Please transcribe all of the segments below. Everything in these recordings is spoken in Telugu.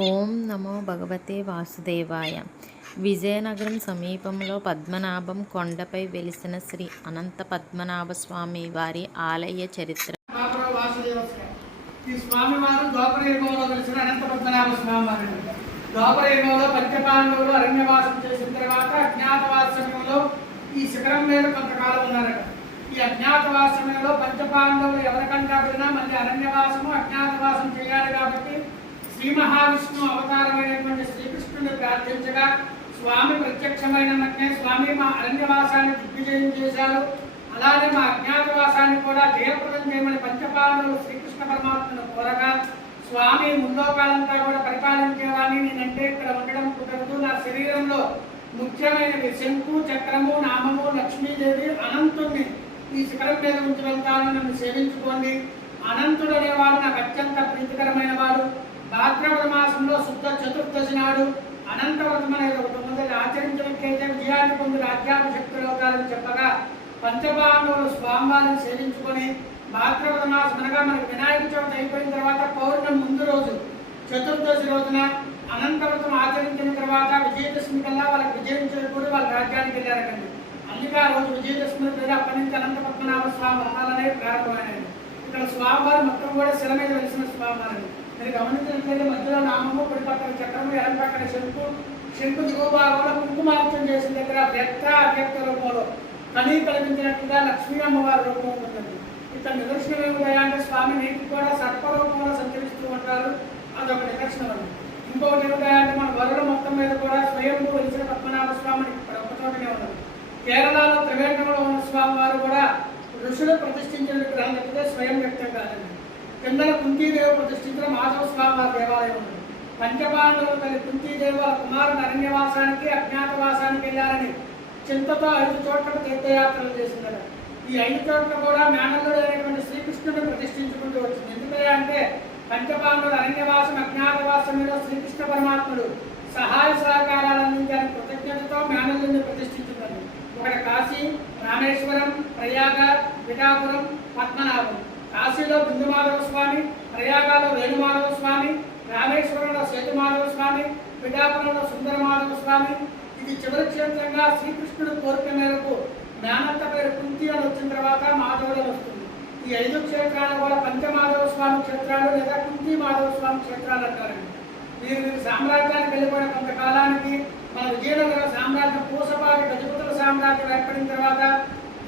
ఓం నమో భగవతే వాసుదేవాయ. విజయనగరం సమీపంలో పద్మనాభం కొండపై వెలిసిన శ్రీ అనంత పద్మనాభ స్వామి వారి ఆలయ చరిత్ర. ఈ స్వామివారు ద్వాపరయుగంలో వెలిసిన అనంత పద్మనాభ స్వామి వారు. ద్వాపరయుగంలో పంచపాండవులు అరణ్యవాసం చేసిన తర్వాత అజ్ఞాతవాస సమయంలో ఈ శిఖరం మీద కొంతకాలం ఉన్నారట. ఈ అజ్ఞాతవాస సమయంలో పంచపాండవులు ఎవరికంటా పోయినా మళ్ళీ అరణ్యవాసము అజ్ఞాతవాసం చేయాలి కాబట్టి శ్రీ మహావిష్ణు అవతారమైనటువంటి శ్రీకృష్ణుని ప్రార్థించగా స్వామి ప్రత్యక్షమైన వెంటనే స్వామి మా అరణ్యవాసాన్ని దిగ్విజయం చేశారు. అలాగే మా అజ్ఞాతవాసాన్ని కూడా జయప్రదం చేయమని పంచపాండవులు శ్రీకృష్ణ పరమాత్మను కోరగా స్వామి ముల్లోకాలంతా కూడా పరిపాలించేవాడిని, నేనంటే ఇక్కడ ఉండడం కుదరదు, నా శరీరంలో ముఖ్యమైనవి శంకు చక్రము నామము లక్ష్మీదేవి అనంతుణ్ణి ఈ శిఖరం మీద ఉంచి వెళ్తాను, నన్ను సేవించుకోండి. అనంతుడు అనేవాడు నాకు అత్యంత ప్రీతికరమైన వాడు. భాద్రపద మాసంలో శుద్ధ చతుర్దశి నాడు అనంతవ్రతం అనేది ఒకటి ఉంది. ఆచరించినట్లయితే విజయాన్ని పొంది రాజ్యాప శక్తులు అవుతారని చెప్పగా పంచపాండవులు స్వామివారిని సేవించుకొని భాద్రపద మాసం అనగా మనకి వినాయక చవితి అయిపోయిన తర్వాత పౌర్ణమి ముందు రోజు చతుర్దశి రోజున అనంతవ్రతం ఆచరించిన తర్వాత విజయదశమి కల్లా వాళ్ళకి విజయం చేకూరి వాళ్ళ రాజ్యానికి వెళ్ళారకండి. అందుకే ఆ రోజు విజయదశమి పేరు అప్పటి నుంచి అనంత పద్మనాభ స్వామి వ్రతాలనేవి ప్రారంభమైనవి. ఇక్కడ స్వామివారు మొత్తం కూడా శిల మీద వెలిసిన స్వామివారిని మీరు గమనించినట్లయితే మధ్యలో నామము, కుడి పక్కన చక్రము, ఎడం పక్కన శంకు దిగువ భాగంలో కుంకుమార్చన చేసిన దగ్గర వ్యక్త అవ్యక్త రూపంలో కనీ కల్పించినట్లుగా లక్ష్మీ అమ్మవారి రూపం ఉంటుంది. ఇక్కడ నిదర్శనం ఏమిటంటే స్వామి నీటికి కూడా సర్పరూపంలో సంచరిస్తూ ఉంటారు, అదొక నిదర్శనం అండి. ఇంకొకటి ఏమిటంటే మన వరుడు మొత్తం మీద కూడా స్వయంభూ వెలిసిన పద్మనాభ స్వామిని ఇక్కడ ఒక చోటనే ఉన్నది. కేరళలో త్రివేంద్రంలో ఉన్న స్వామి వారు కూడా ఋషులు ప్రతిష్ఠించిన విగ్రహం తప్పితే స్వయం వ్యక్తం కాదండి. కిందన కుంతీదేవి ప్రతిష్ఠించిన మాధవ స్వామి వారి దేవాలయం ఉంది. పంచపాండవులు తల్లి కుంతీదేవి వాళ్ళ కుమారుని అరణ్యవాసానికి అజ్ఞాతవాసానికి వెళ్ళాలని చింతతో 5 చోట్లకు తీర్థయాత్రలు చేసిందట. ఈ 5 చోట్ల కూడా మేనల్లుడు అయినటువంటి శ్రీకృష్ణుని ప్రతిష్ఠించుకుంటూ వచ్చింది. ఎందుకంటే పంచపాండవులు అరణ్యవాసం అజ్ఞాతవాసం మీద శ్రీకృష్ణ పరమాత్ముడు సహాయ సహకారాలు అందించాలని కృతజ్ఞతతో మేనల్లుడిని ప్రతిష్ఠించుకుంది. ఒకటి కాశీ, రామేశ్వరం, ప్రయాగ, పిఠాపురం, పద్మనాభం. కాశీలో బిందుమాధవ స్వామి, ప్రయాగలో వేణుమాధవ స్వామి, రామేశ్వరంలో సేతుమాధవ స్వామి, పిఠాపురంలో సుందరమాధవ స్వామి. ఇది చివరి క్షేత్రంగా శ్రీకృష్ణుడు కోరిక మేరకు మేనత్త పేరు కుంతి అని వచ్చిన తర్వాత మాధవుడు వస్తుంది. ఈ 5 క్షేత్రాలు కూడా పంచమాధవ స్వామి క్షేత్రాలు లేదా కుంతి మాధవ స్వామి క్షేత్రాలు అంటారండి. వీరు సామ్రాజ్యానికి వెళ్ళిపోయిన కొంతకాలానికి మన విజయనగరం సామ్రాజ్యం పూసపాటి గజపతుల సామ్రాజ్యం ఏర్పడిన తర్వాత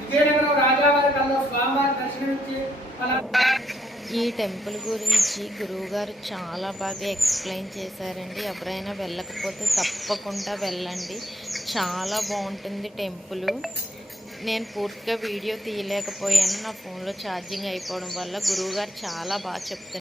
విజయనగరం రాజావారి కల్లో స్వామివారి దర్శనమిచ్చి ఈ టెంపుల్ గురించి గురువుగారు చాలా బాగా ఎక్స్ప్లెయిన్ చేశారండి. ఎవరైనా వెళ్ళకపోతే తప్పకుండా వెళ్ళండి, చాలా బాగుంటుంది టెంపుల్. నేను పూర్తిగా వీడియో తీయలేకపోయాను, నా ఫోన్లో ఛార్జింగ్ అయిపోవడం వల్ల. గురువుగారు చాలా బాగా చెప్తున్నారు.